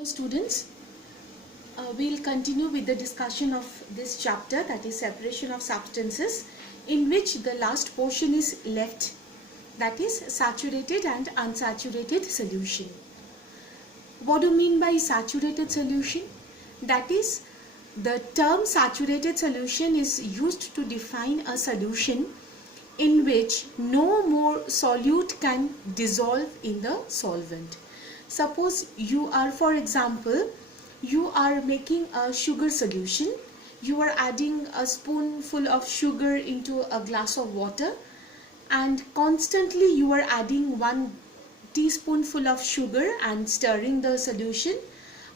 Hello students, we'll continue with the discussion of this chapter, that is separation of substances, in which the last portion is left, that is saturated and unsaturated solution. What do you mean by saturated solution? That is, the term saturated solution is used to define a solution in which no more solute can dissolve in the solvent. Suppose you are, for example, you are making a sugar solution. You are adding a spoonful of sugar into a glass of water, and constantly you are adding 1 teaspoonful of sugar and stirring the solution.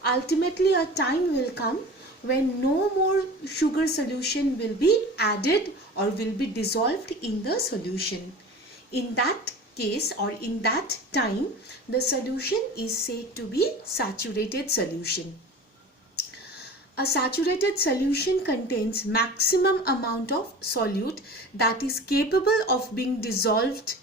Ultimately, a time will come when no more sugar solution will be added or will be dissolved in the solution. In that case, or in that time, the solution is said to be saturated solution. A saturated solution contains maximum amount of solute that is capable of being dissolved.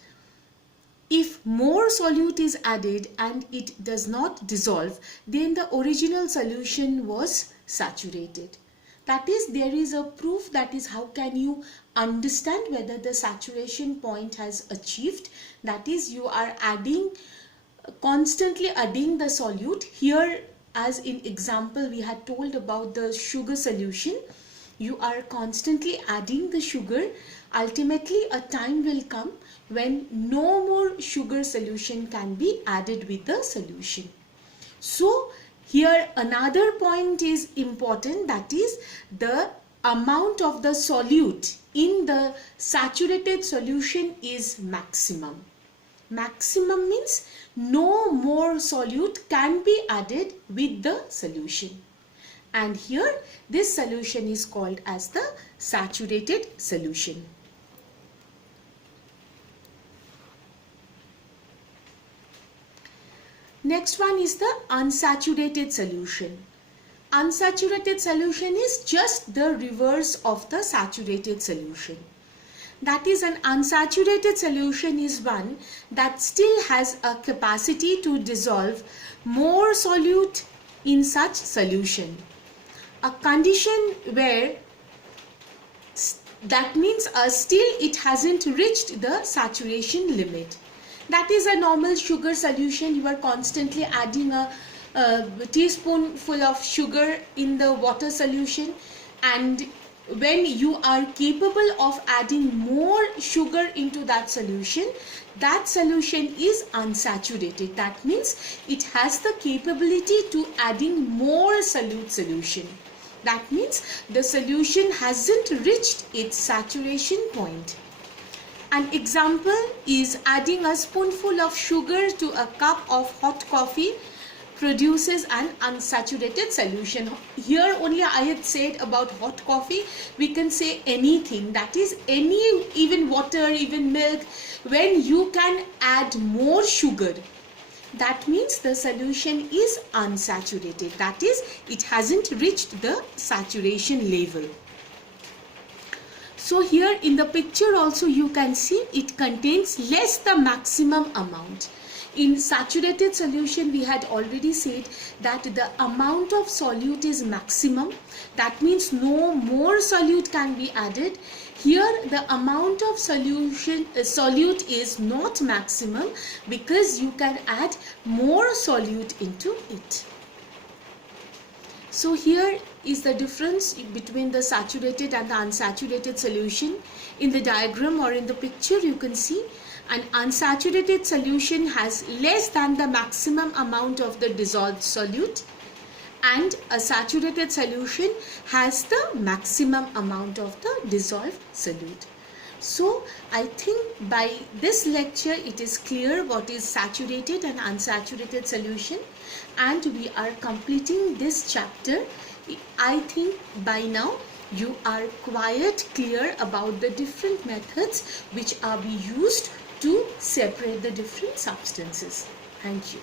If more solute is added and it does not dissolve, then the original solution was saturated. That is, there is a proof, that is how can you understand whether the saturation point has achieved. That is, you are constantly adding the solute. Here, as in example we had told about the sugar solution, you are constantly adding the sugar. Ultimately, a time will come when no more sugar solution can be added with the solution. So here another point is important, that is the amount of the solute in the saturated solution is maximum. Maximum means no more solute can be added with the solution. And here this solution is called as the saturated solution. Next one is the unsaturated solution. Unsaturated solution is just the reverse of the saturated solution. That is, an unsaturated solution is one that still has a capacity to dissolve more solute in such solution. A condition where that means still it hasn't reached the saturation limit. That is a normal sugar solution. You are constantly adding a teaspoonful of sugar in the water solution, and when you are capable of adding more sugar into that solution is unsaturated. That means it has the capability to adding more solute solution. That means the solution hasn't reached its saturation point. An example is adding a spoonful of sugar to a cup of hot coffee produces an unsaturated solution. Here only I had said about hot coffee. We can say anything, that is even water, even milk. When you can add more sugar, that means the solution is unsaturated. That is, it hasn't reached the saturation level. So here in the picture also you can see it contains less the maximum amount. In saturated solution we had already said that the amount of solute is maximum. That means no more solute can be added. Here the amount of solute is not maximum because you can add more solute into it. So here is the difference between the saturated and the unsaturated solution. In the diagram or in the picture you can see an unsaturated solution has less than the maximum amount of the dissolved solute, and a saturated solution has the maximum amount of the dissolved solute. So I think by this lecture it is clear what is saturated and unsaturated solution, and we are completing this chapter. I think by now you are quite clear about the different methods which are being used to separate the different substances. Thank you.